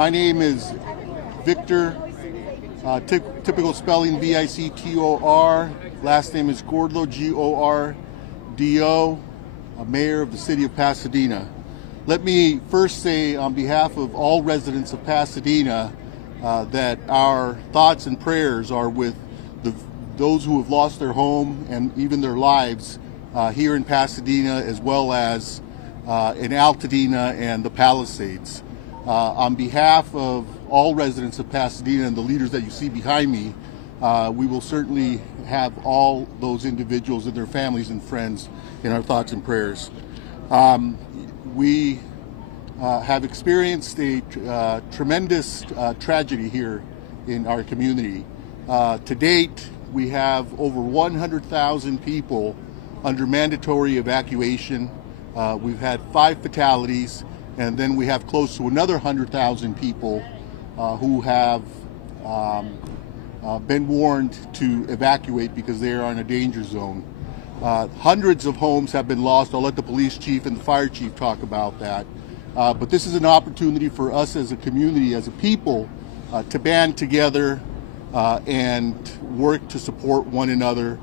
My name is Victor, typical spelling Victor. Last name is Gordlo, Gordo, mayor of the city of Pasadena. Let me first say on behalf of all residents of Pasadena that our thoughts and prayers are with those who have lost their home and even their lives here in Pasadena, as well as in Altadena and the Palisades. On behalf of all residents of Pasadena and the leaders that you see behind me, we will certainly have all those individuals and their families and friends in our thoughts and prayers. We have experienced a tremendous tragedy here in our community. To date, we have over 100,000 people under mandatory evacuation. We've had 5 fatalities, and then we have close to another 100,000 people who have been warned to evacuate because they are in a danger zone. Hundreds of homes have been lost. I'll let the police chief and the fire chief talk about that. But this is an opportunity for us as a community, as a people, to band together and work to support one another.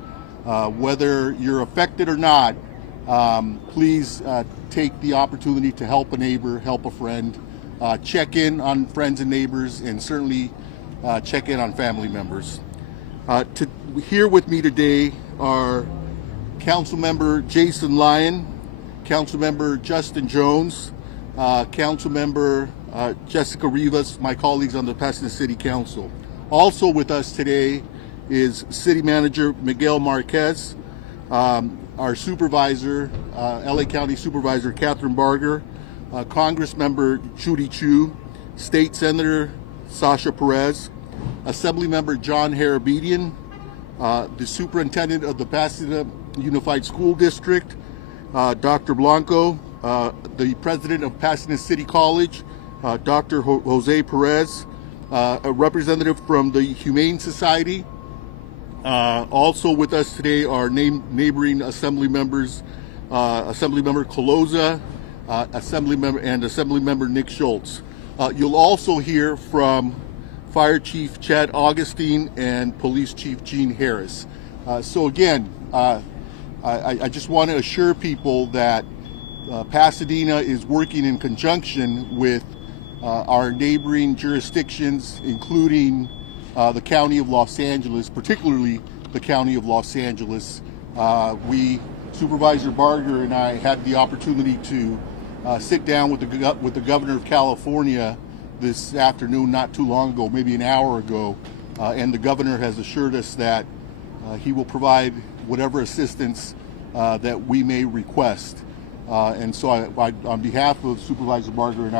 Whether you're affected or not, please take the opportunity to help a neighbor, help a friend, check in on friends and neighbors, and certainly check in on family members. Here with me today are Councilmember Jason Lyon, Councilmember Justin Jones, Councilmember Jessica Rivas, my colleagues on the Pasadena City Council. Also with us today is City Manager Miguel Marquez, our supervisor, LA County Supervisor Catherine Barger, Congress Member Judy Chu, State Senator Sasha Perez, Assembly Member John Harabedian, the Superintendent of the Pasadena Unified School District, Dr. Blanco, the President of Pasadena City College, Dr. Jose Perez, a representative from the Humane Society. Also with us today are neighboring Assembly members, Assemblymember Coloza, Assemblymember Nick Schultz. You'll also hear from Fire Chief Chad Augustine and Police Chief Gene Harris. So again, I just want to assure people that Pasadena is working in conjunction with our neighboring jurisdictions, including the County of Los Angeles, particularly the County of Los Angeles. Supervisor Barger and I had the opportunity to sit down with the Governor of California this afternoon, not too long ago, maybe an hour ago, and the Governor has assured us that he will provide whatever assistance that we may request. And so on behalf of Supervisor Barger and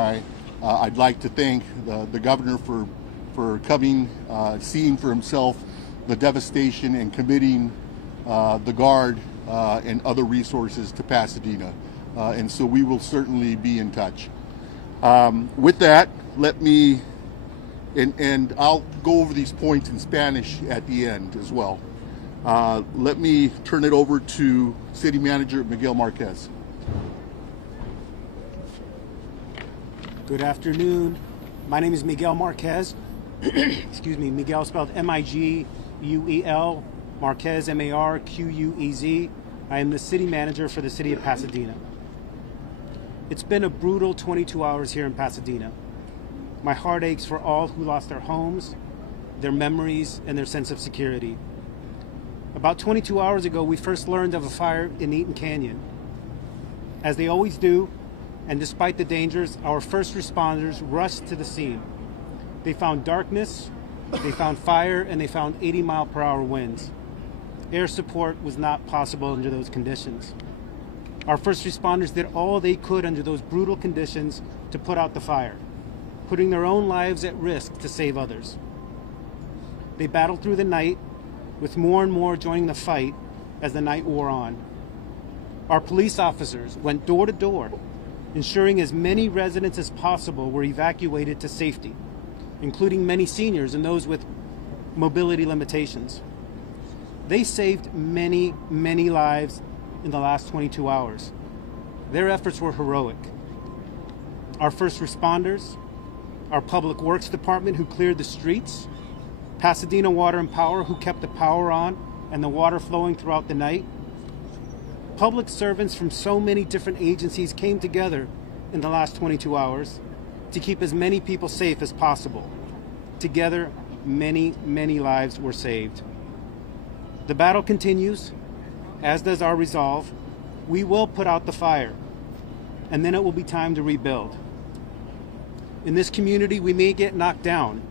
I'd like to thank the Governor for coming, seeing for himself the devastation and committing the Guard and other resources to Pasadena. And so we will certainly be in touch. With that, let me, and I'll go over these points in Spanish at the end as well. Let me turn it over to City Manager Miguel Marquez. Good afternoon. My name is Miguel Marquez. Excuse me, Miguel spelled M-I-G-U-E-L, Marquez, M-A-R-Q-U-E-Z. I am the city manager for the city of Pasadena. It's been a brutal 22 hours here in Pasadena. My heart aches for all who lost their homes, their memories, and their sense of security. About 22 hours ago, we first learned of a fire in Eaton Canyon. As they always do, and despite the dangers, our first responders rushed to the scene. They found darkness, they found fire, and they found 80-mile-per-hour winds. Air support was not possible under those conditions. Our first responders did all they could under those brutal conditions to put out the fire, putting their own lives at risk to save others. They battled through the night, with more and more joining the fight as the night wore on. Our police officers went door to door, ensuring as many residents as possible were evacuated to safety, including many seniors and those with mobility limitations. They saved many, many lives in the last 22 hours. Their efforts were heroic. Our first responders, our Public Works Department, who cleared the streets, Pasadena Water and Power, who kept the power on and the water flowing throughout the night. Public servants from so many different agencies came together in the last 22 hours to keep as many people safe as possible. Together, many, many lives were saved. The battle continues, as does our resolve. We will put out the fire, and then it will be time to rebuild. In this community, we may get knocked down,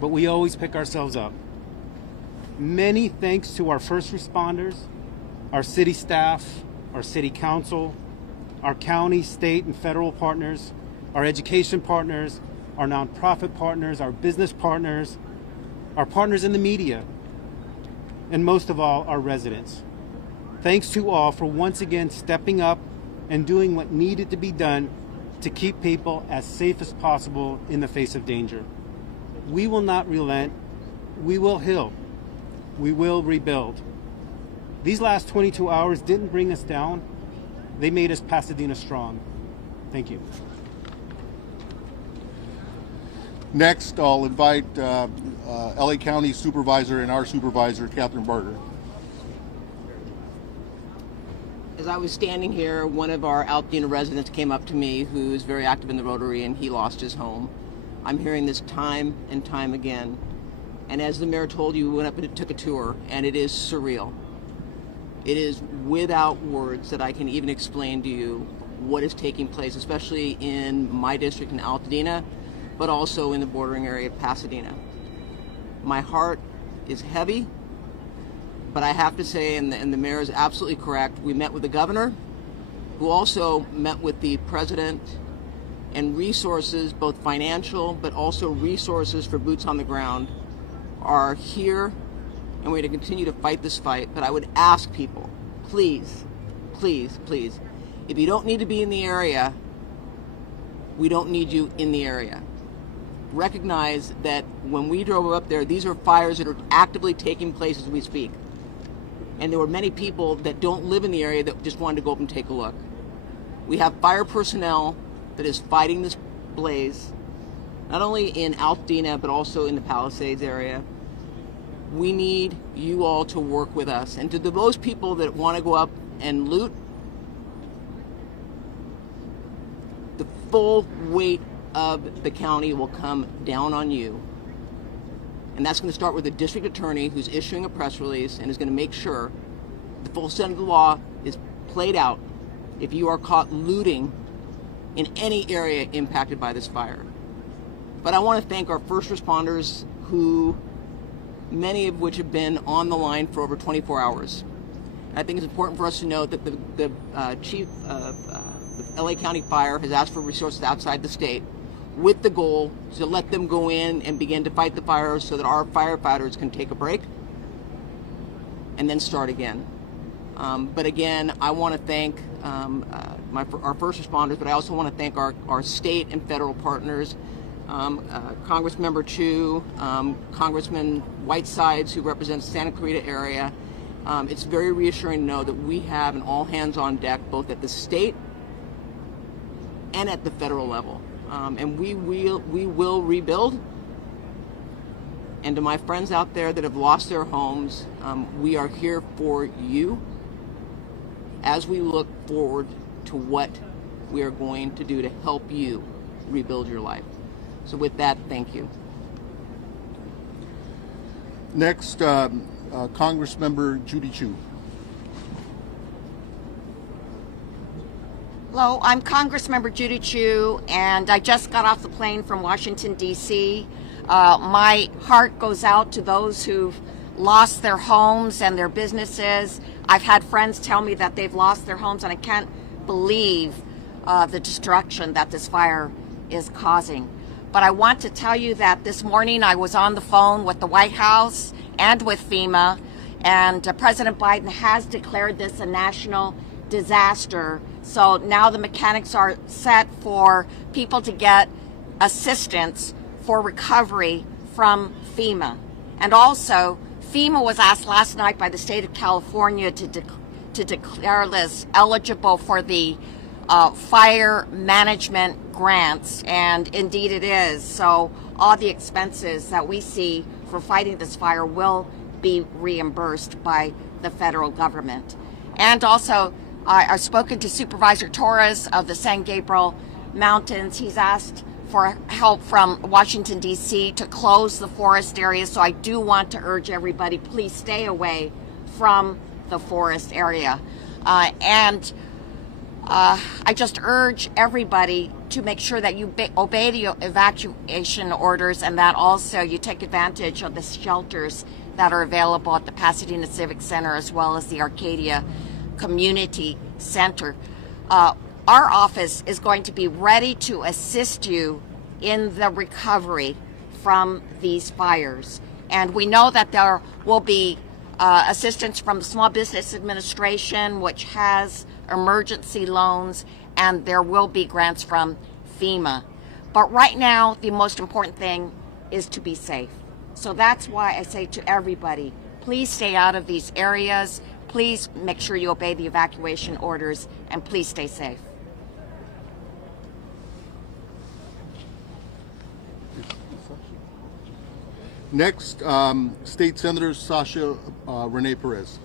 but we always pick ourselves up. Many thanks to our first responders, our city staff, our city council, our county, state, and federal partners, our education partners, our nonprofit partners, our business partners, our partners in the media, and most of all, our residents. Thanks to all for once again stepping up and doing what needed to be done to keep people as safe as possible in the face of danger. We will not relent. We will heal. We will rebuild. These last 22 hours didn't bring us down. They made us Pasadena strong. Thank you. Next, I'll invite LA County Supervisor and our Supervisor, Catherine Barger. As I was standing here, one of our Altadena residents came up to me who's very active in the Rotary, and he lost his home. I'm hearing this time and time again. And as the mayor told you, we went up and took a tour, and it is surreal. It is without words that I can even explain to you what is taking place, especially in my district in Altadena, but also in the bordering area of Pasadena. My heart is heavy, but I have to say, and the mayor is absolutely correct, we met with the governor, who also met with the president, and resources, both financial, but also resources for boots on the ground, are here, and we're going to continue to fight this fight. But I would ask people, please, please, please, if you don't need to be in the area, we don't need you in the area. Recognize that when we drove up there, these are fires that are actively taking place as we speak. And there were many people that don't live in the area that just wanted to go up and take a look. We have fire personnel that is fighting this blaze, not only in Altadena, but also in the Palisades area. We need you all to work with us. And to those people that want to go up and loot, the full weight of the county will come down on you. And that's going to start with the district attorney, who's issuing a press release and is going to make sure the full extent of the law is played out if you are caught looting in any area impacted by this fire. But I want to thank our first responders, who many of which have been on the line for over 24 hours. And I think it's important for us to note that the chief of the LA County Fire has asked for resources outside the state, with the goal to let them go in and begin to fight the fires so that our firefighters can take a break and then start again. But again, I want to thank our first responders, but I also want to thank our state and federal partners, Congressmember Chu, Congressman Whitesides, who represents Santa Clarita area. It's very reassuring to know that we have an all hands on deck, both at the state and at the federal level. And we will rebuild. And to my friends out there that have lost their homes, we are here for you as we look forward to what we are going to do to help you rebuild your life. So with that, thank you. Next, Congressmember Judy Chu. Hello, I'm Congressmember Judy Chu, and I just got off the plane from Washington, D.C. My heart goes out to those who've lost their homes and their businesses. I've had friends tell me that they've lost their homes, and I can't believe the destruction that this fire is causing. But I want to tell you that this morning I was on the phone with the White House and with FEMA, and President Biden has declared this a national disaster. So now the mechanics are set for people to get assistance for recovery from FEMA. And also, FEMA was asked last night by the state of California to declare this eligible for the fire management grants, and indeed it is. So all the expenses that we see for fighting this fire will be reimbursed by the federal government. And also, I've spoken to Supervisor Torres of the San Gabriel Mountains. He's asked for help from Washington, D.C. to close the forest area. So I do want to urge everybody, please stay away from the forest area. I just urge everybody to make sure that you obey the evacuation orders, and that also you take advantage of the shelters that are available at the Pasadena Civic Center as well as the Arcadia Community Center. Our office is going to be ready to assist you in the recovery from these fires. And we know that there will be assistance from the Small Business Administration, which has emergency loans, and there will be grants from FEMA. But right now, the most important thing is to be safe. So that's why I say to everybody, please stay out of these areas. Please make sure you obey the evacuation orders, and please stay safe. Next, State Senator Sasha Renee Perez.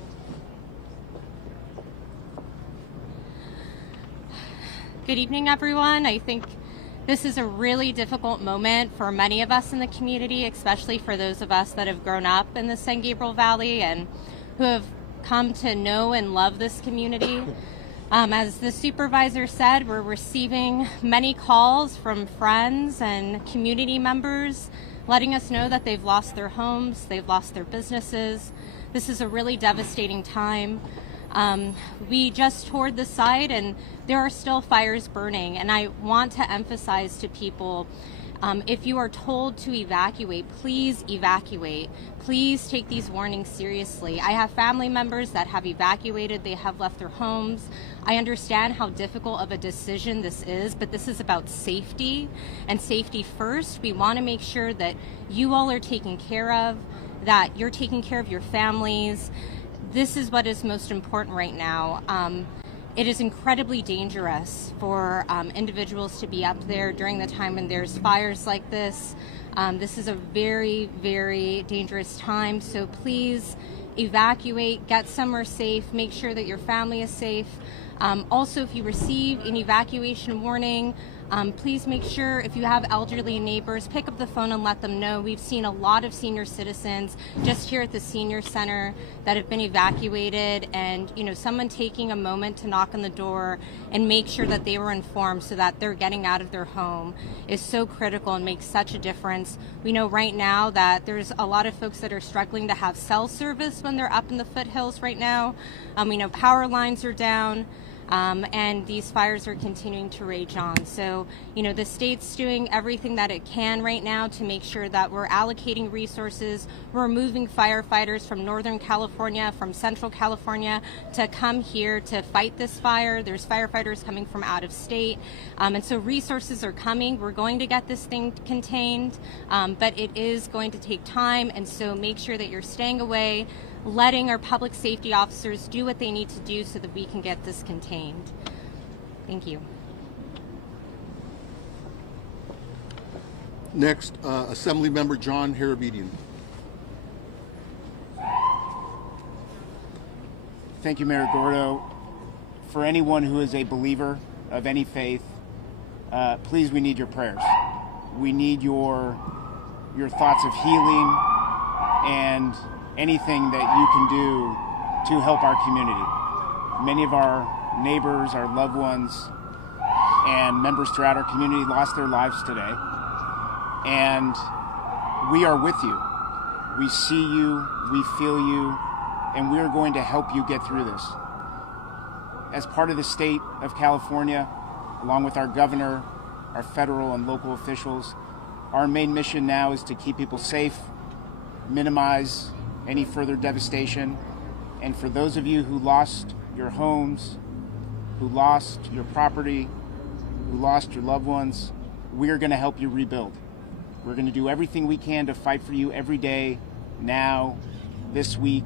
Good evening, everyone. I think this is a really difficult moment for many of us in the community, especially for those of us that have grown up in the San Gabriel Valley and who have come to know and love this community. As the supervisor said, we're receiving many calls from friends and community members letting us know that they've lost their homes, they've lost their businesses. This is a really devastating time. We just toured the site and there are still fires burning, and I want to emphasize to people, if you are told to evacuate, please evacuate. Please take these warnings seriously. I have family members that have evacuated, they have left their homes. I understand how difficult of a decision this is, but this is about safety and safety first. We want to make sure that you all are taken care of, that you're taking care of your families. This is what is most important right now. It is incredibly dangerous for individuals to be up there during the time when there's fires like this. This is a very, very dangerous time, so please evacuate, get somewhere safe, make sure that your family is safe. Also, if you receive an evacuation warning, please make sure, if you have elderly neighbors, pick up the phone and let them know. We've seen a lot of senior citizens just here at the senior center that have been evacuated, and someone taking a moment to knock on the door and make sure that they were informed so that they're getting out of their home is so critical and makes such a difference. We know right now that there's a lot of folks that are struggling to have cell service when they're up in the foothills right now. We know power lines are down. And these fires are continuing to rage on. So, the state's doing everything that it can right now to make sure that we're allocating resources. We're moving firefighters from Northern California, from Central California to come here to fight this fire. There's firefighters coming from out of state. And so resources are coming. We're going to get this thing contained, but it is going to take time. And so make sure that you're staying away, letting our public safety officers do what they need to do so that we can get this contained. Thank you. Next, Assemblymember John Harabedian. Thank you, Mayor Gordo. For anyone who is a believer of any faith, please, we need your prayers. We need your thoughts of healing and anything that you can do to help our community. Many of our neighbors, our loved ones, and members throughout our community lost their lives today. And we are with you. We see you, we feel you, and we are going to help you get through this. As part of the state of California, along with our governor, our federal and local officials, our main mission now is to keep people safe, minimize any further devastation. And for those of you who lost your homes, who lost your property, who lost your loved ones, we are going to help you rebuild. We're going to do everything we can to fight for you every day, now, this week,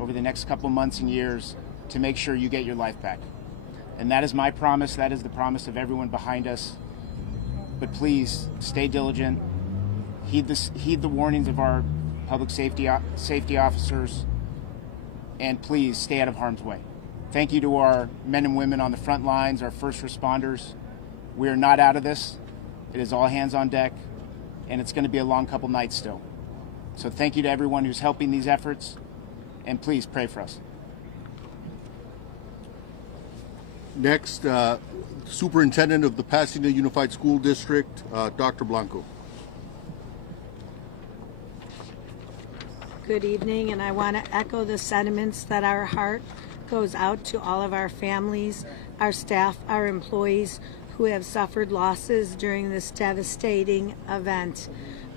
over the next couple months and years, to make sure you get your life back. And that is my promise. That is the promise of everyone behind us. but please stay diligent. Heed the warnings of our public safety officers, and please stay out of harm's way. Thank you to our men and women on the front lines, our first responders. We are not out of this. It is all hands on deck, and it's going to be a long couple nights still. So thank you to everyone who's helping these efforts, and please pray for us. Next, Superintendent of the Pasadena Unified School District, Dr. Blanco. Good evening, and I want to echo the sentiments that our heart goes out to all of our families, our staff, our employees who have suffered losses during this devastating event.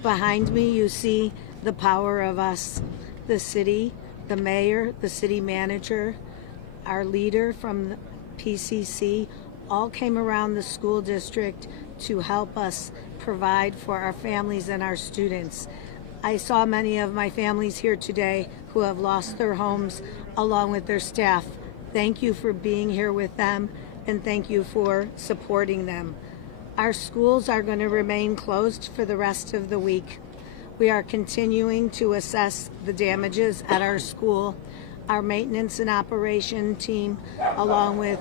Behind me, you see the power of us, the city, the mayor, the city manager, our leader from the PCC, all came around the school district to help us provide for our families and our students. I saw many of my families here today who have lost their homes along with their staff. Thank you for being here with them, and thank you for supporting them. Our schools are going to remain closed for the rest of the week. We are continuing to assess the damages at our school. Our maintenance and operation team, along with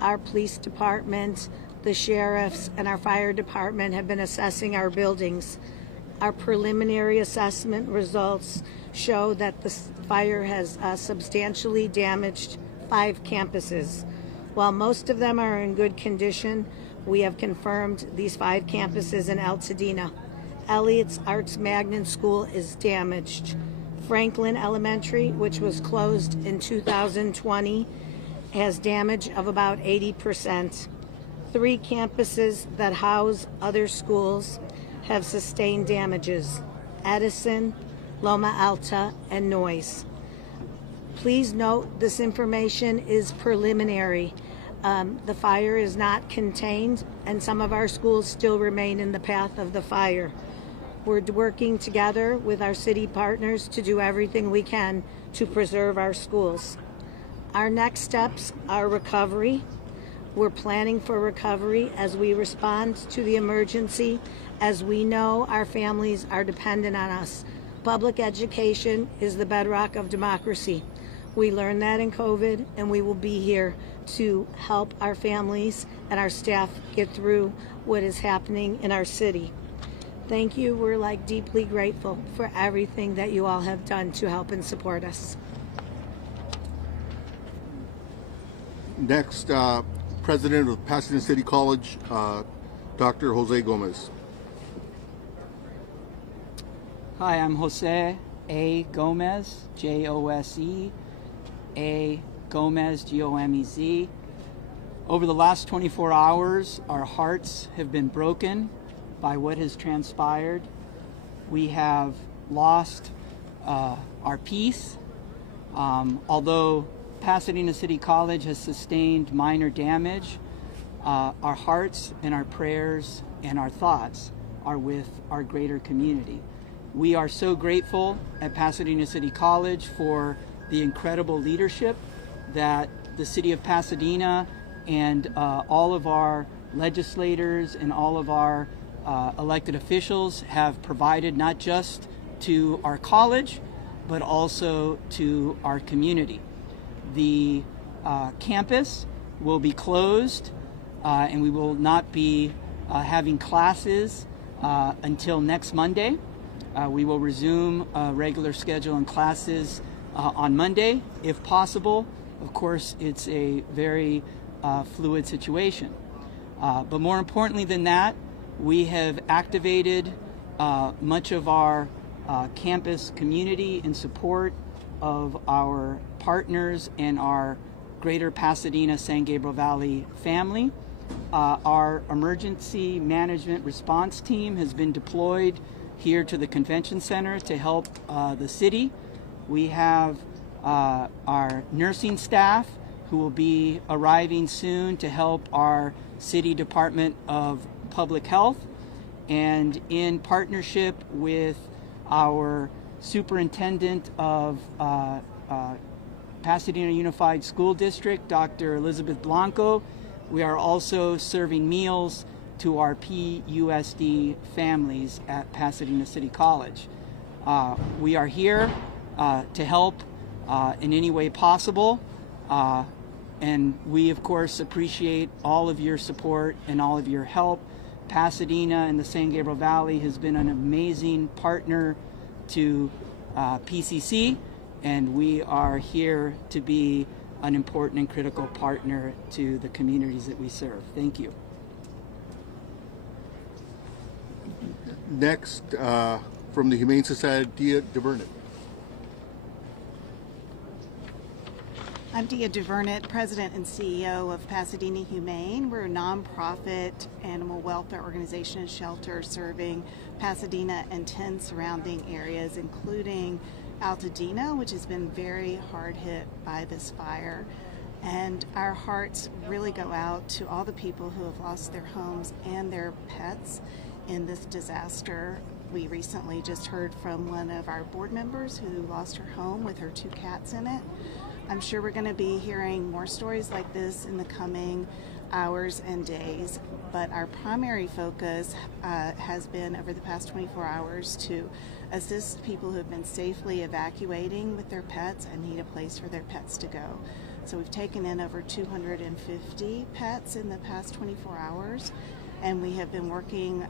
our police department, the sheriffs, and our fire department, have been assessing our buildings. Our preliminary assessment results show that the fire has substantially damaged 5 campuses. While most of them are in good condition, we have confirmed these 5 campuses in Altadena. Elliott's Arts Magnet School is damaged. Franklin Elementary, which was closed in 2020, has damage of about 80%. 3 campuses that house other schools have sustained damages: Edison, Loma Alta, and Noyes. Please note this information is preliminary. The fire is not contained, and some of our schools still remain in the path of the fire. We're working together with our city partners to do everything we can to preserve our schools. Our next steps are recovery. We're planning for recovery as we respond to the emergency, as we know our families are dependent on us. Public education is the bedrock of democracy. We learned that in COVID, and we will be here to help our families and our staff get through what is happening in our city. Thank you. We're deeply grateful for everything that you all have done to help and support us. Next, President of Pasadena City College, Dr. Jose Gomez. Hi, I'm Jose A. Gomez, Jose A. Gomez, Gomez. Over the last 24 hours, our hearts have been broken by what has transpired. We have lost our peace. Although Pasadena City College has sustained minor damage, our hearts and our prayers and our thoughts are with our greater community. We are so grateful at Pasadena City College for the incredible leadership that the city of Pasadena and all of our legislators and all of our elected officials have provided, not just to our college, but also to our community. The campus will be closed and we will not be having classes until next Monday. We will resume a regular schedule and classes on Monday, if possible. Of course, it's a very fluid situation. But more importantly than that, we have activated much of our campus community in support of our partners and our greater Pasadena San Gabriel Valley family. Our emergency management response team has been deployed here to the convention center to help the city. We have our nursing staff who will be arriving soon to help our city Department of Public Health, and in partnership with our superintendent of Pasadena Unified School District, Dr. Elizabeth Blanco, we are also serving meals to our PUSD families at Pasadena City College. We are here to help in any way possible, and we of course appreciate all of your support and all of your help. Pasadena and the San Gabriel Valley has been an amazing partner to PCC, and we are here to be an important and critical partner to the communities that we serve. Thank you. Next, from the Humane Society, Dia DeVernit. I'm Dia DeVernit, President and CEO of Pasadena Humane. We're a nonprofit animal welfare organization and shelter serving Pasadena and 10 surrounding areas, including Altadena, which has been very hard hit by this fire. And our hearts really go out to all the people who have lost their homes and their pets in this disaster. We recently just heard from one of our board members who lost her home with her 2 cats in it. I'm sure we're going to be hearing more stories like this in the coming hours and days, but our primary focus has been over the past 24 hours to assist people who have been safely evacuating with their pets and need a place for their pets to go. So we've taken in over 250 pets in the past 24 hours, and we have been working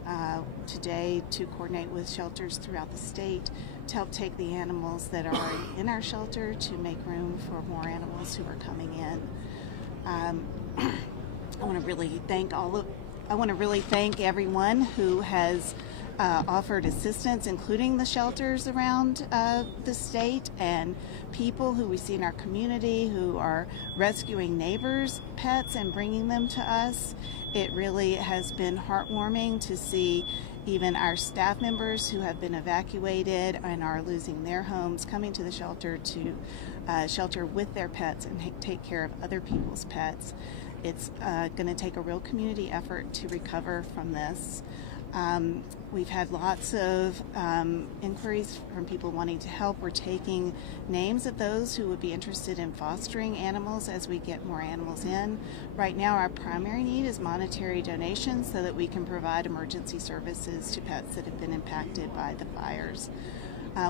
today to coordinate with shelters throughout the state to help take the animals that are already in our shelter to make room for more animals who are coming in. I want to really thank everyone who has offered assistance, including the shelters around the state and people who we see in our community who are rescuing neighbors' pets and bringing them to us. It really has been heartwarming to see even our staff members who have been evacuated and are losing their homes coming to the shelter to shelter with their pets and take care of other people's pets. It's going to take a real community effort to recover from this. We've had lots of inquiries from people wanting to help. We're taking names of those who would be interested in fostering animals as we get more animals in. Right now, our primary need is monetary donations so that we can provide emergency services to pets that have been impacted by the fires.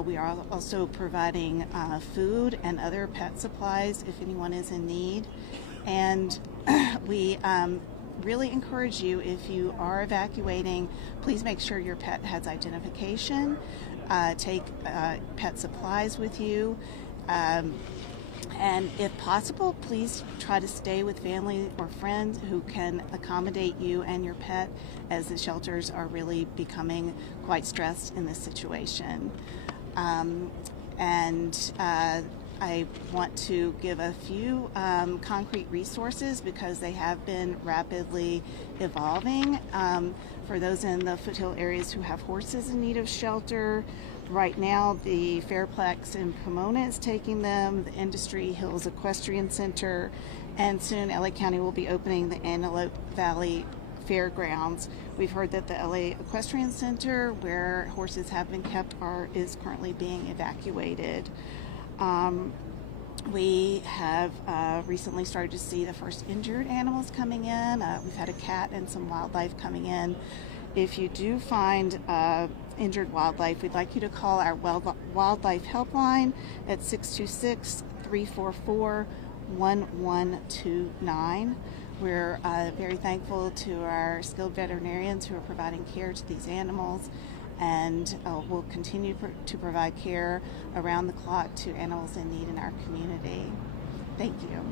We are also providing food and other pet supplies if anyone is in need. And we really encourage you, if you are evacuating, please make sure your pet has identification. Take pet supplies with you. And if possible, please try to stay with family or friends who can accommodate you and your pet, as the shelters are really becoming quite stressed in this situation. I want to give a few concrete resources because they have been rapidly evolving. For those in the foothill areas who have horses in need of shelter, right now the Fairplex in Pomona is taking them, the Industry Hills Equestrian Center, and soon LA County will be opening the Antelope Valley Fairgrounds. We've heard that the LA Equestrian Center, where horses have been kept, is currently being evacuated. We have recently started to see the first injured animals coming in. We've had a cat and some wildlife coming in. If you do find injured wildlife, we'd like you to call our wildlife helpline at 626-344-1129. We're very thankful to our skilled veterinarians who are providing care to these animals, and we'll continue to provide care around the clock to animals in need in our community. Thank you.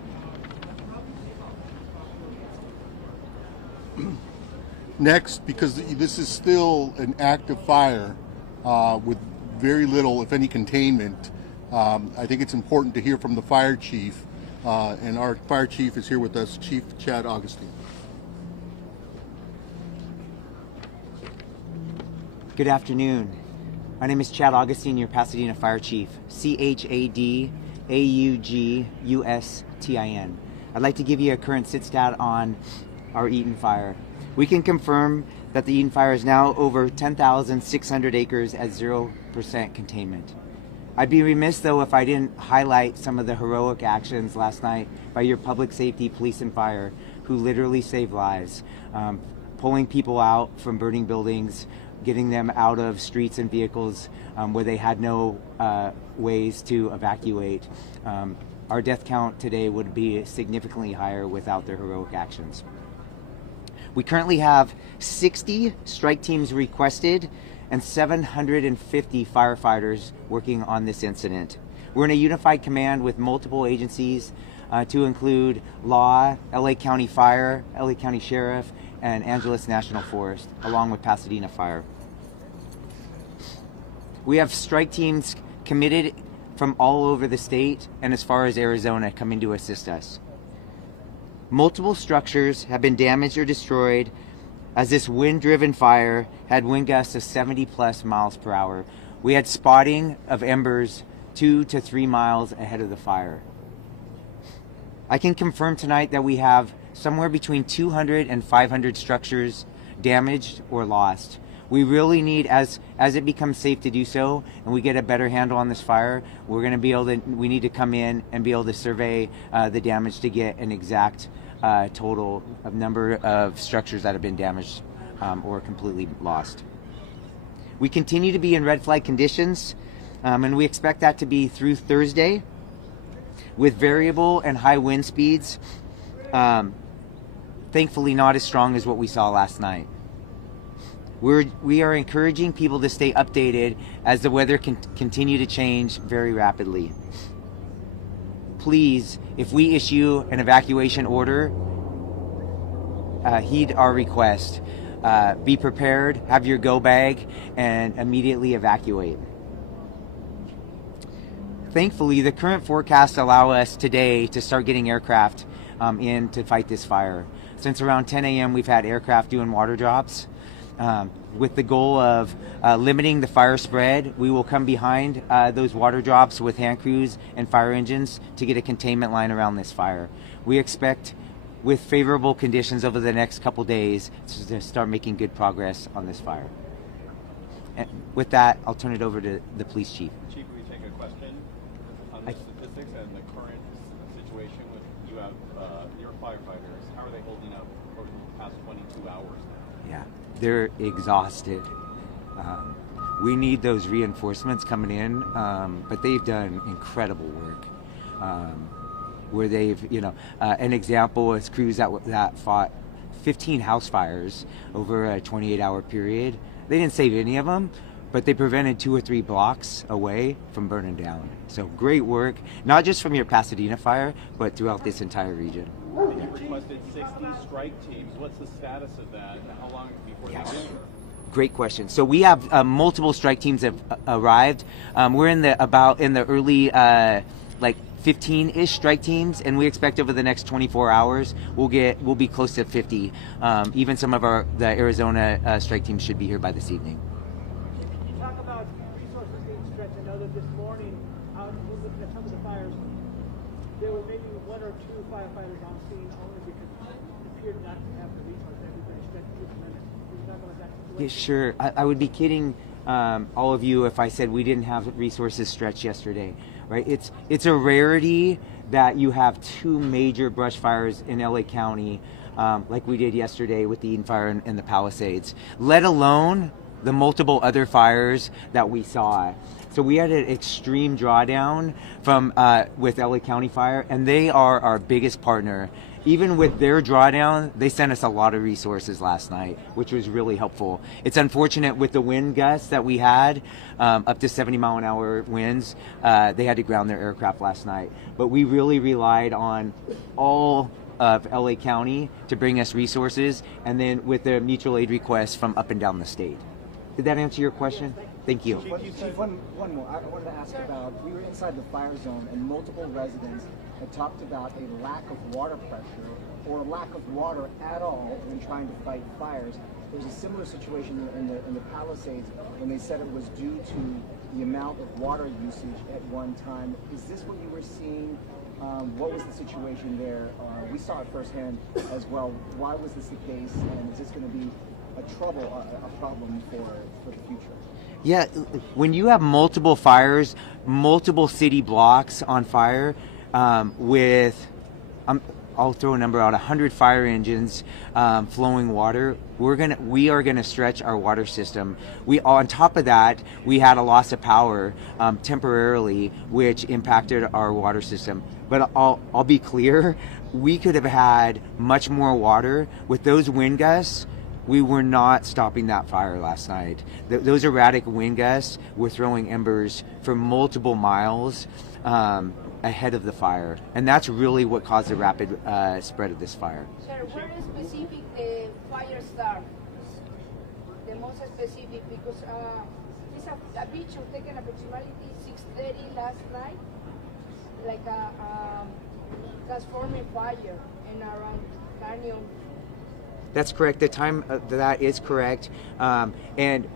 Next, because this is still an active fire with very little, if any, containment, I think it's important to hear from the fire chief, and our fire chief is here with us, Chief Chad Augustine. Good afternoon. My name is Chad Augustine, your Pasadena Fire Chief, ChadAugustin. I'd like to give you a current sit stat on our Eaton fire. We can confirm that the Eaton fire is now over 10,600 acres at 0% containment. I'd be remiss, though, if I didn't highlight some of the heroic actions last night by your public safety, police, and fire, who literally saved lives. pulling people out from burning buildings, getting them out of streets and vehicles where they had no ways to evacuate. Our death count today would be significantly higher without their heroic actions. We currently have 60 strike teams requested and 750 firefighters working on this incident. We're in a unified command with multiple agencies to include Law, LA County Fire, LA County Sheriff, and Angeles National Forest, along with Pasadena Fire. We have strike teams committed from all over the state and as far as Arizona coming to assist us. Multiple structures have been damaged or destroyed as this wind-driven fire had wind gusts of 70+ miles per hour. We had spotting of embers 2 to 3 miles ahead of the fire. I can confirm tonight that we have somewhere between 200 and 500 structures damaged or lost. We really need, as it becomes safe to do so, and we get a better handle on this fire, we need to come in and be able to survey the damage to get an exact total of number of structures that have been damaged or completely lost. We continue to be in red flag conditions, and we expect that to be through Thursday, with variable and high wind speeds, thankfully not as strong as what we saw last night. We are encouraging people to stay updated as the weather can continue to change very rapidly. Please, if we issue an evacuation order, heed our request. Be prepared, have your go bag, and immediately evacuate. Thankfully, the current forecasts allow us today to start getting aircraft in to fight this fire. Since around 10 a.m., we've had aircraft doing water drops. With the goal of limiting the fire spread, we will come behind those water drops with hand crews and fire engines to get a containment line around this fire. We expect, with favorable conditions over the next couple days, to start making good progress on this fire. And with that, I'll turn it over to the police chief. Chief, we take a question on the statistics and the current situation with you have your firefighters. How are they holding up over the past 22 hours now? Yeah, they're exhausted. We need those reinforcements coming in, but they've done incredible work. Where they've, an example is crews that fought 15 house fires over a 28-hour period. They didn't save any of them, but they prevented 2 or 3 blocks away from burning down. So great work, not just from your Pasadena fire, but throughout this entire region. And you requested 60 strike teams. What's the status of that, and how long before they get here? Great question. So we have multiple strike teams have arrived. We're in the early 15-ish strike teams, and we expect over the next 24 hours we'll be close to 50. Even some of the Arizona strike teams should be here by this evening. Can you talk about resources being stretched? I know that this morning, looking at some of the fires, there were maybe 1 or 2 firefighters on scene only because it appeared not to have the resources. Everybody stretched to the limit. Can you talk about that situation? Yeah, sure. I would be kidding all of you if I said we didn't have resources stretched yesterday. Right? It's a rarity that you have 2 major brush fires in LA County, like we did yesterday with the Eden Fire and the Palisades, let alone the multiple other fires that we saw. So we had an extreme drawdown from with LA County Fire, and they are our biggest partner. Even with their drawdown, they sent us a lot of resources last night, which was really helpful. It's unfortunate with the wind gusts that we had, up to 70-mile-an-hour winds, they had to ground their aircraft last night. But we really relied on all of LA County to bring us resources, and then with the mutual aid requests from up and down the state. Did that answer your question? Thank you. Chief, one more. I wanted to ask about, we were inside the fire zone and multiple residents had talked about a lack of water pressure or a lack of water at all when trying to fight fires. There's a similar situation in the Palisades when they said it was due to the amount of water usage at one time. Is this what you were seeing? What was the situation there? We saw it firsthand as well. Why was this the case, and is this going to be a problem for the future? Yeah, when you have multiple fires, multiple city blocks on fire, I'll I'll throw a number out, 100 fire engines flowing water. We are gonna stretch our water system. On top of that, we had a loss of power temporarily, which impacted our water system. But I'll be clear, we could have had much more water. With those wind gusts, we were not stopping that fire last night. Those erratic wind gusts were throwing embers for multiple miles ahead of the fire, and that's really what caused the rapid spread of this fire. Sir, where specific the fire start? The most specific, because it's a picture taken approximately 6:30 last night, like a transforming fire and around Canyon. That's correct. The time that is correct, and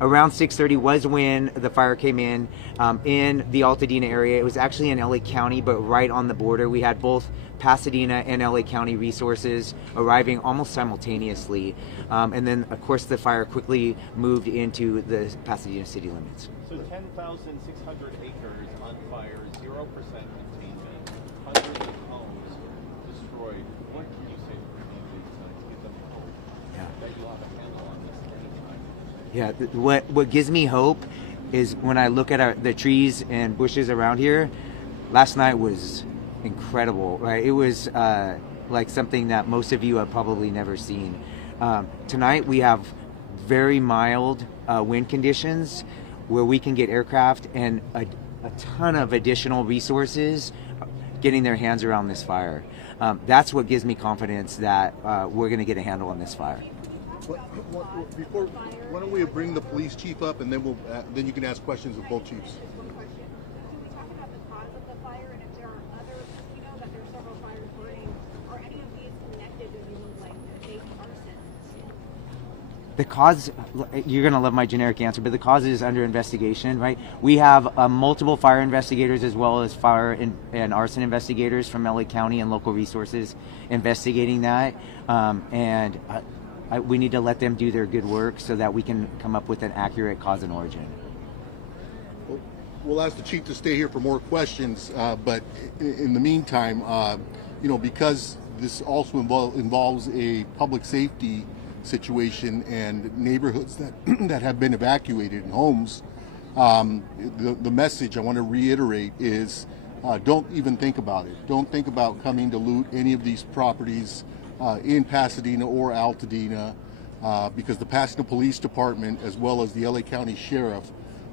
around 6:30 was when the fire came in the Altadena area. It was actually in LA County, but right on the border. We had both Pasadena and LA County resources arriving almost simultaneously, and then of course the fire quickly moved into the Pasadena city limits. So 10,600 acres on fire, 0% containment, hundreds of homes destroyed. What can you say to give them hope that you'll have a handle on this anytime? Yeah, what gives me hope is when I look at the trees and bushes around here. Last night was incredible, right? It was like something that most of you have probably never seen. Tonight we have very mild wind conditions where we can get aircraft and a ton of additional resources getting their hands around this fire. That's what gives me confidence that we're going to get a handle on this fire. Before, why don't we bring the police chief up, and then then you can ask questions of both chiefs. The cause, you're going to love my generic answer, but the cause is under investigation, right? We have multiple fire investigators as well as fire and arson investigators from LA County and local resources investigating that. And we need to let them do their good work so that we can come up with an accurate cause and origin. We'll ask the chief to stay here for more questions, but in the meantime, because this also involves a public safety situation and neighborhoods that have been evacuated and homes, the message I want to reiterate is don't even think about it. Don't think about coming to loot any of these properties in Pasadena or Altadena, because the Pasadena Police Department, as well as the LA County Sheriff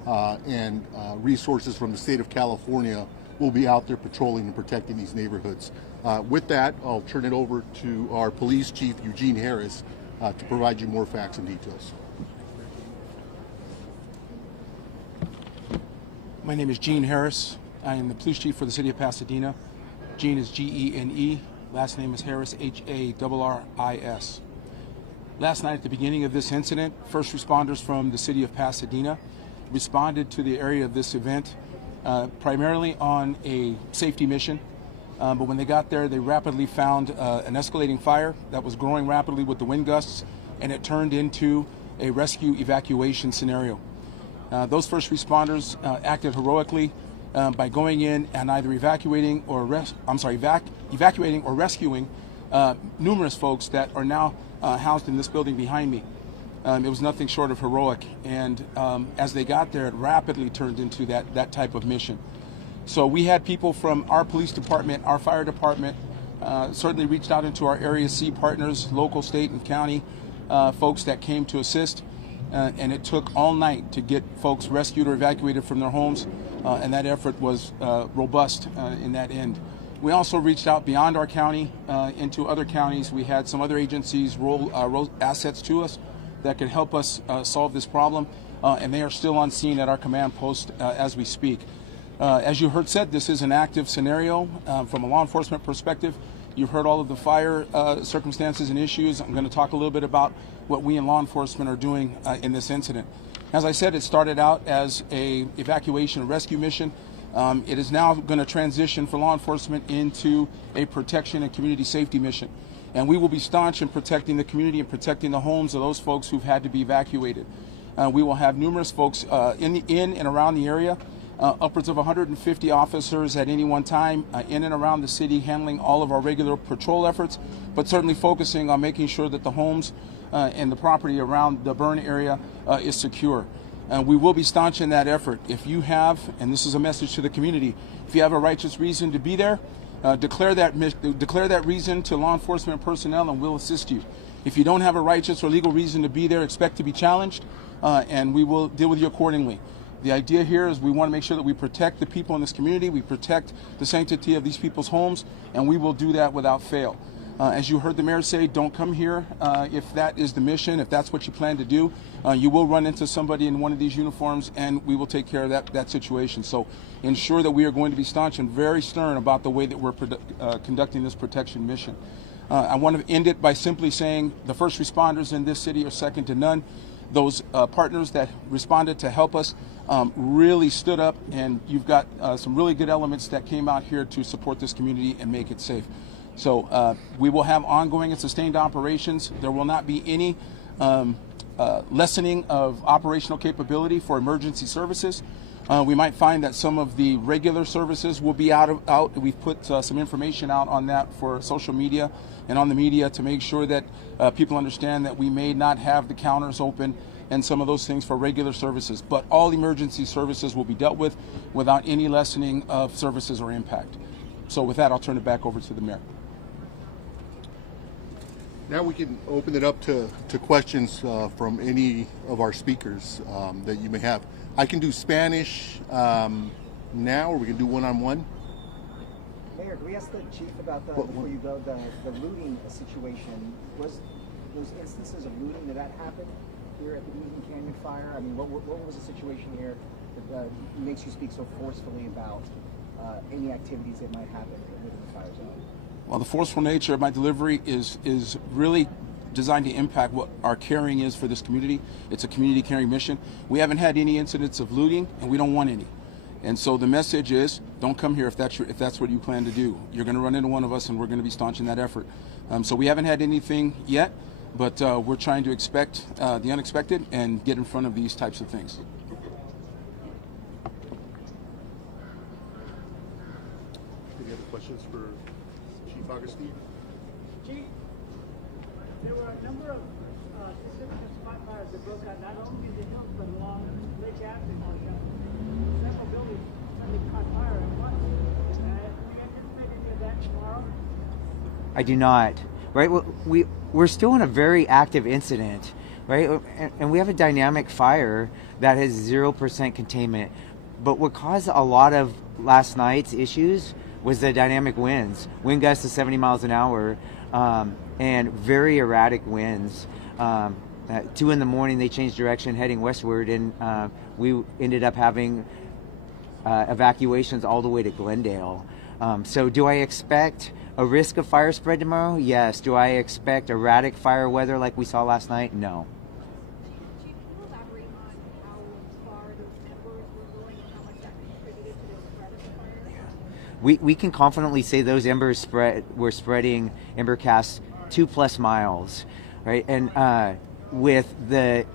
and resources from the state of California, will be out there patrolling and protecting these neighborhoods. With that, I'll turn it over to our police chief, Eugene Harris, to provide you more facts and details. My name is Gene Harris. I am the police chief for the city of Pasadena. Gene is Gene. Last name is Harris, Harris. Last night at the beginning of this incident, first responders from the city of Pasadena responded to the area of this event primarily on a safety mission. But when they got there, they rapidly found an escalating fire that was growing rapidly with the wind gusts, and it turned into a rescue evacuation scenario. Those first responders acted heroically by going in and either evacuating or rescuing numerous folks that are now housed in this building behind me. It was nothing short of heroic, and as they got there, it rapidly turned into that type of mission. So we had people from our police department, our fire department, certainly reached out into our Area C partners, local, state, and county folks that came to assist. And it took all night to get folks rescued or evacuated from their homes, and that effort was robust in that end. We also reached out beyond our county into other counties. We had some other agencies roll assets to us that could help us solve this problem, and they are still on scene at our command post as we speak. As you heard said, this is an active scenario from a law enforcement perspective. You've heard all of the fire circumstances and issues. I'm going to talk a little bit about what we in law enforcement are doing in this incident. As I said, it started out as a evacuation and rescue mission. It is now going to transition for law enforcement into a protection and community safety mission. And we will be staunch in protecting the community and protecting the homes of those folks who've had to be evacuated. We will have numerous folks in and around the area upwards of 150 officers at any one time in and around the city, handling all of our regular patrol efforts, but certainly focusing on making sure that the homes and the property around the burn area is secure. We will be staunch in that effort. If you have, and this is a message to the community, if you have a righteous reason to be there, declare that reason to law enforcement personnel and we'll assist you. If you don't have a righteous or legal reason to be there, expect to be challenged and we will deal with you accordingly. The idea here is we want to make sure that we protect the people in this community, we protect the sanctity of these people's homes, and we will do that without fail. As you heard the mayor say, don't come here if that is the mission, if that's what you plan to do. You will run into somebody in one of these uniforms and we will take care of that situation. So ensure that we are going to be staunch and very stern about the way that we're conducting this protection mission. I want to end it by simply saying the first responders in this city are second to none. Those partners that responded to help us really stood up, and you've got some really good elements that came out here to support this community and make it safe. So we will have ongoing and sustained operations. There will not be any lessening of operational capability for emergency services. We might find that some of the regular services will be out. We've put some information out on that for social media and on the media to make sure that people understand that we may not have the counters open and some of those things for regular services. But all emergency services will be dealt with without any lessening of services or impact. So with that, I'll turn it back over to the mayor. Now we can open it up to questions from any of our speakers that you may have. I can do Spanish now, or we can do one-on-one. Mayor, can we ask the chief about before you go, the looting situation? Was those instances of looting, did that happen here at the Eaton Canyon fire? I mean, what was the situation here that makes you speak so forcefully about any activities that might happen within the fire zone? Well, the forceful nature of my delivery is really designed to impact what our caring is for this community. It's a community caring mission. We haven't had any incidents of looting, and we don't want any. And so the message is, don't come here if that's what you plan to do. You're going to run into one of us, and we're going to be staunch in that effort. So we haven't had anything yet, but we're trying to expect the unexpected and get in front of these types of things. Any other questions for Chief Augustine? Chief, there were a number of significant spot fires that broke out not only in the hills but along Lake Avenue. Several buildings suddenly caught fire at once. Do you anticipate any of that tomorrow? I do not. Right, we're still in a very active incident, right? And we have a dynamic fire that has 0% containment. But what caused a lot of last night's issues was the dynamic winds, wind gusts of 70 miles an hour, and very erratic winds. At 2 in the morning, they changed direction heading westward, and we ended up having evacuations all the way to Glendale. So do I expect a risk of fire spread tomorrow? Yes. Do I expect erratic fire weather like we saw last night? No. Chief, can you elaborate on how far those embers were going and how much that contributed to the spread of the fire? We can confidently say those embers were spreading ember casts 2+ miles, right? And we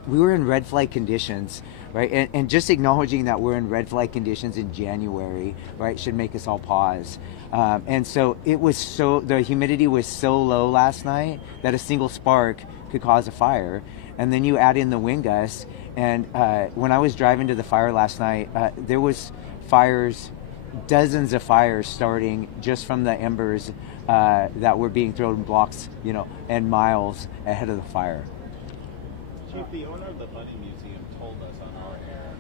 were in red flag conditions, right? And just acknowledging that we're in red flag conditions in January, right, should make us all pause. And so the humidity was so low last night that a single spark could cause a fire. And then you add in the wind gusts. And when I was driving to the fire last night, there was dozens of fires starting just from the embers that were being thrown blocks, and miles ahead of the fire. Chief, the owner of the Bunny Museum told us on our air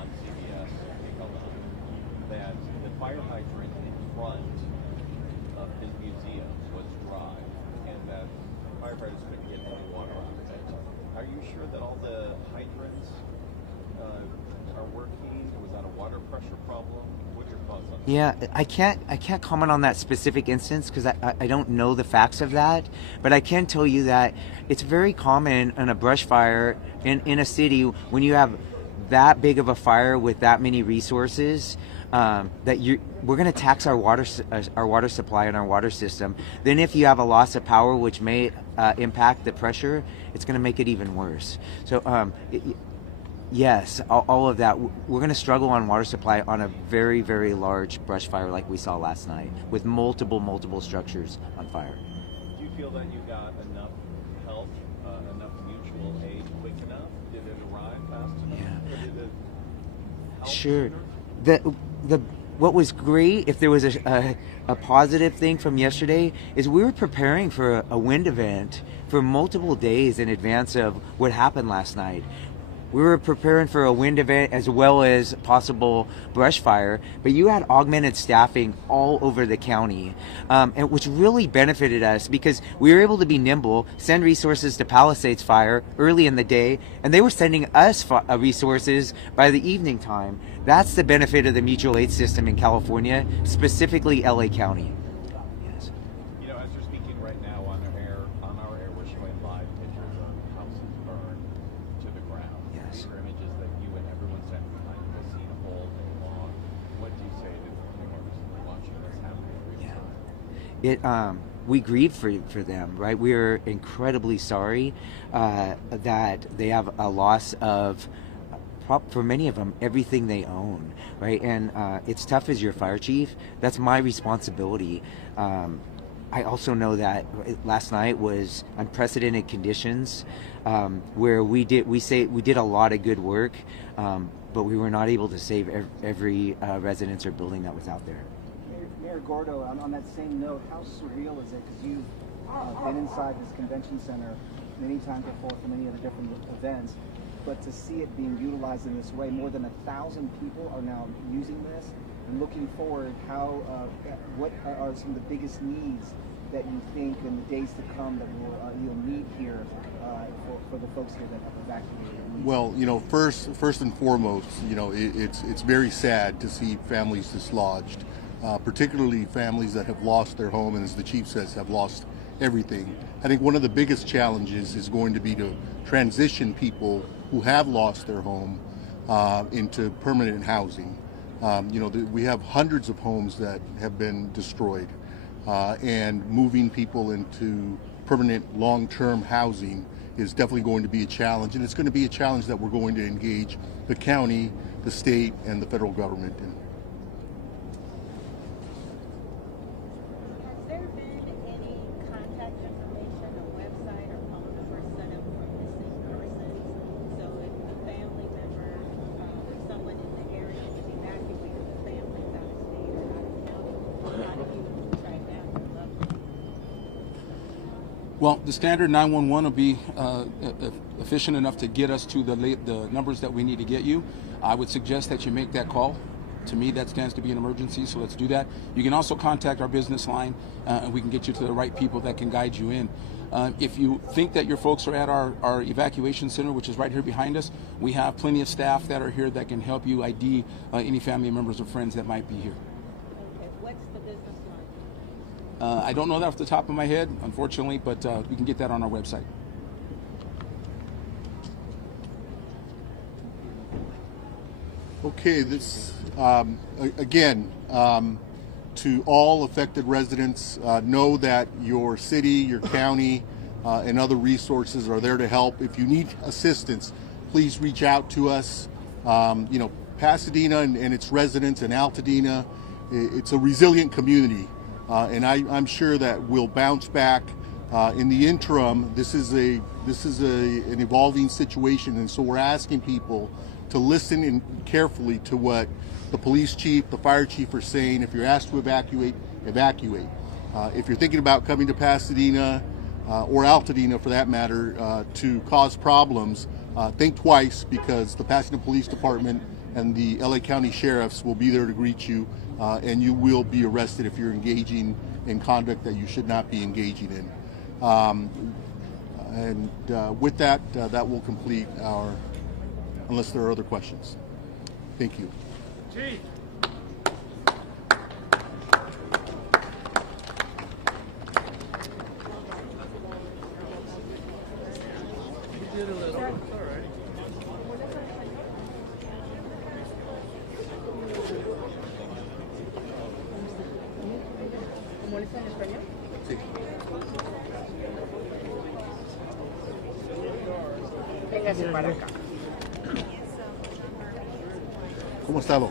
on CBS that the fire hydrant in front of his museum was dry and that firefighters couldn't get any water out of it. Are you sure that all the hydrants are working? Was that a water pressure problem? What are your thoughts on that? Yeah, I can't comment on that specific instance because I don't know the facts of that, but I can tell you that it's very common in a brush fire in a city when you have that big of a fire with that many resources that we're going to tax our water supply and our water system. Then if you have a loss of power, which may impact the pressure, it's going to make it even worse. So Yes, all of that. We're going to struggle on water supply on a very, very large brush fire like we saw last night with multiple structures on fire. Do you feel that you got enough help, enough mutual aid quick enough? Did it arrive fast enough? Yeah. Or did it help Sure. sooner? What was great, if there was a positive thing from yesterday, is we were preparing for a wind event for multiple days in advance of what happened last night. We were preparing for a wind event as well as possible brush fire, but you had augmented staffing all over the county, and which really benefited us because we were able to be nimble, send resources to Palisades Fire early in the day, and they were sending us resources by the evening time. That's the benefit of the mutual aid system in California, specifically LA County. Yes. You know, as you're speaking right now on our air, we're showing live pictures of houses burned to the ground. Yes. These are images that you and everyone standing behind you has seen all day long. What do you say to the viewers watching this happen in real time? We grieve for them, right? We're incredibly sorry that they have a loss of, for many of them, everything they own, right? And it's tough as your fire chief. That's my responsibility. I also know that last night was unprecedented conditions where we did a lot of good work, but we were not able to save every residence or building that was out there. Mayor Gordo, on that same note, how surreal is it? Because you've been inside this convention center many times before for many other different events, but to see it being utilized in this way, more than 1,000 people are now using this. And looking forward, what are some of the biggest needs that you think in the days to come that you'll need here for the folks here that have evacuated? Well, you know, first and foremost, you know, it's very sad to see families dislodged, particularly families that have lost their home and, as the chief says, have lost everything. I think one of the biggest challenges is going to be to transition people who have lost their home into permanent housing. You know, we have hundreds of homes that have been destroyed, and moving people into permanent long-term housing is definitely going to be a challenge, and it's going to be a challenge that we're going to engage the county, the state, and the federal government in. Has there been any contact information or website or phone number set up for missing persons? So if a family member, someone in the area is evacuated, the family's out of state or out of county, how do you track down your loved ones? Well, the standard 911 will be efficient enough to get us to the numbers that we need to get you. I would suggest that you make that call. To me, that stands to be an emergency, so let's do that. You can also contact our business line, and we can get you to the right people that can guide you in. If you think that your folks are at our evacuation center, which is right here behind us, we have plenty of staff that are here that can help you ID any family members or friends that might be here. Okay, what's the business line? I don't know that off the top of my head, unfortunately, but we can get that on our website. Okay, this again, to all affected residents, know that your city, your county, and other resources are there to help. If you need assistance, please reach out to us. You know, Pasadena and its residents and Altadena, it's a resilient community, and I'm sure that we'll bounce back. In the interim, this is an evolving situation, and so we're asking people to listen in carefully to what the police chief, the fire chief are saying. If you're asked to evacuate, evacuate. If you're thinking about coming to Pasadena or Altadena for that matter to cause problems, think twice, because the Pasadena Police Department and the LA County Sheriffs will be there to greet you, and you will be arrested if you're engaging in conduct that you should not be engaging in. With that, that will complete our, unless there are other questions. Thank you. Chief. You did a little. It's all right. ¿Cómo le en español? Sí. Véngase para acá. ¿Cómo ha estado?